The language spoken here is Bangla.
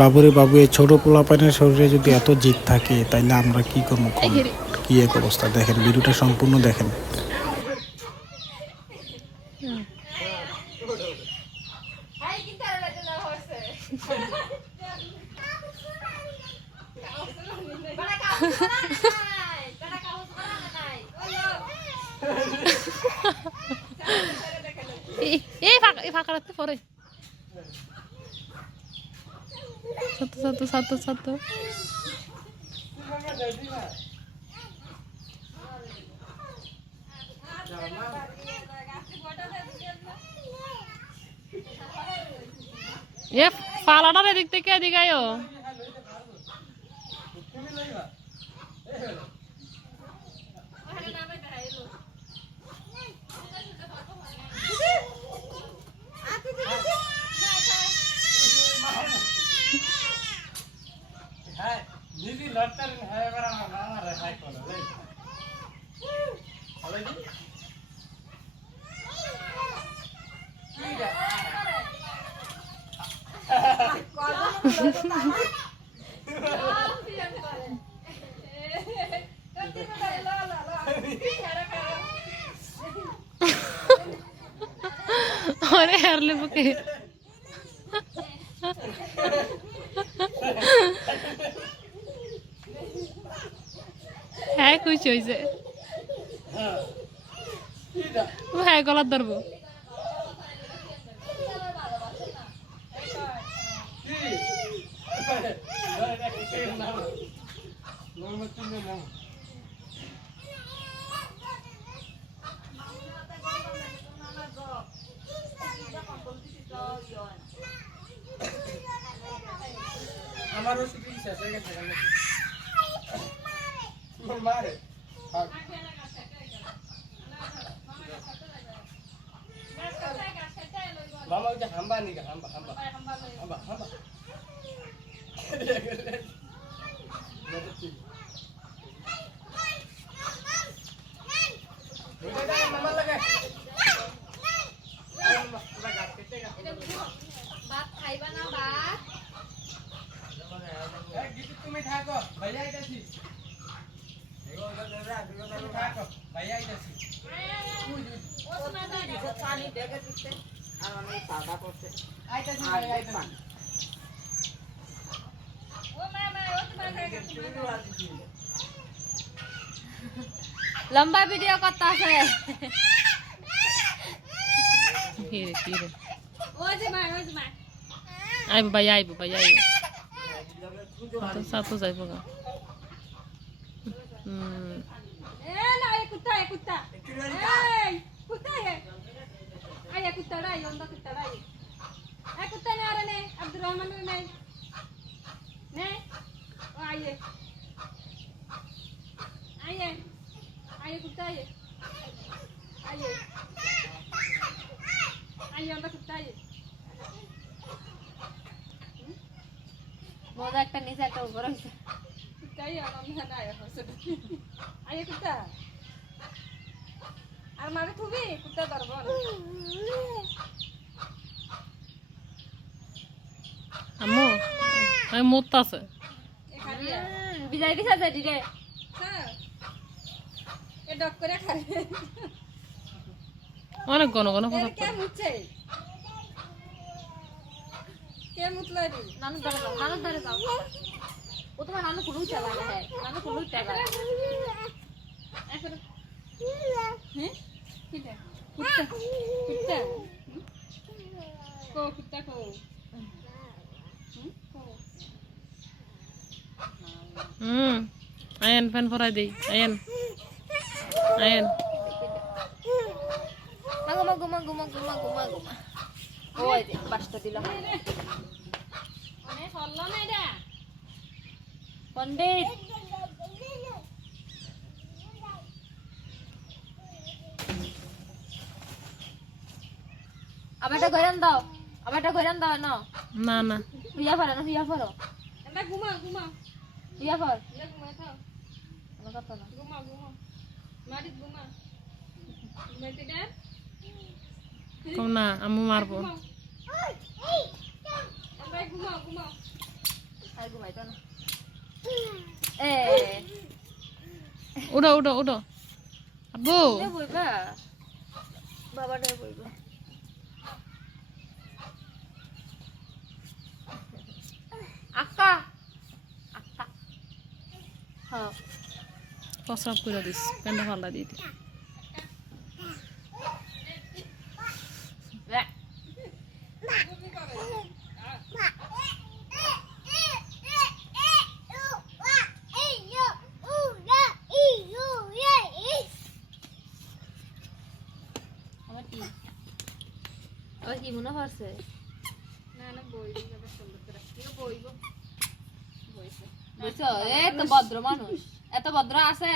বাবুরে বাবু, এই ছোট পোলাপানের শরীরে যদি এত জিদ থাকে তাইলে আমরা কি করবো? কি এক অবস্থা দেখেন, ভিডিওটা সম্পূর্ণ দেখেন। ফাঁকা রাখতে পরে সত্য এ ফালাটার এদিক থেকে এদিকে আয়ো। अरे यार ले बुके হ্যাঁ খুশি হয়েছে, হ্যাঁ গলার ধরবো। আমারও শুধু শেষ হয়ে গেছে মারে মামা ওই যে হাম্বা নিগা হাম্বা হাম্বা হাম্বা হাম্বা মামা লাগে ভাত খাইবা না? ভাত তুমি থাকো ভাইয়া আইতাছি থাকো ভাইয়া আইতাছি পানি দেখে দিতে আর অনেক পাতা করতে আইতাছি ভাইয়া আইতাছি ও মামা ও তোমার লম্বা ভিডিও করতে আছে। কি রে ও যে মা আইব ভাই আইব সাথে যাইব গা। এ না এ কুত্তা এই কুত্তা হে আয় কুত্তা রা ইন্দা কুত্তা রা এ কুত্তা নে আরে নে আব্দুর রহমান নে ও আয়ে কুত্তা আয়ে ইন্দা কুত্তা আয়ে মজা একটা নিচে একটা উপর হইছে। কুত্তাই আমি না আয়ে কুত্তা আর মারে থুবি কুত্তা ধরবো আম্মু আমি মরতে আছে এখানে বিজয় দিছে যে দিলে হ্যাঁ এ ডক করে খাবে অনেক ঘন ঘন এর কে মুচ্ছে কে মুতলাই রে নানু ধরে যাও ও তোমার নানু কুলু চালা হ্যাঁ নানু কুলু চালা এখন হ্যাঁ কিটা কুত্তা কুত্তা কো আয়েন ফ্যান ফরাই দেই আয়েন গুমা ওই যে বাসটা দিলাম অনেক হল্ল না এটা পণ্ডিত আমারটা ঘরেন দাও না হুইয়া ফরো এটা ঘুমা হুইয়া ফর এটা ঘুমা থাও আমার কথা না ঘুমা মারিত ঘুমা ঘুমাইতে দে কম না আম্মু মারবো ঘুমা ঘুমা এ উঠো উঠো উঠো আব্বু কে বইবা বাবাটা বইবা আক্কা আক্কা হ্যাঁ প্রস্রাব করে দিস প্যান্ডা পাল্লা দিয়ে দি আমার কি ওই কি মনে হচ্ছে না না বইব যাবে সুন্দর করে কেউ বইব বইছে বুঝছো এত ভদ্র মানুষ এত ভদ্র আছে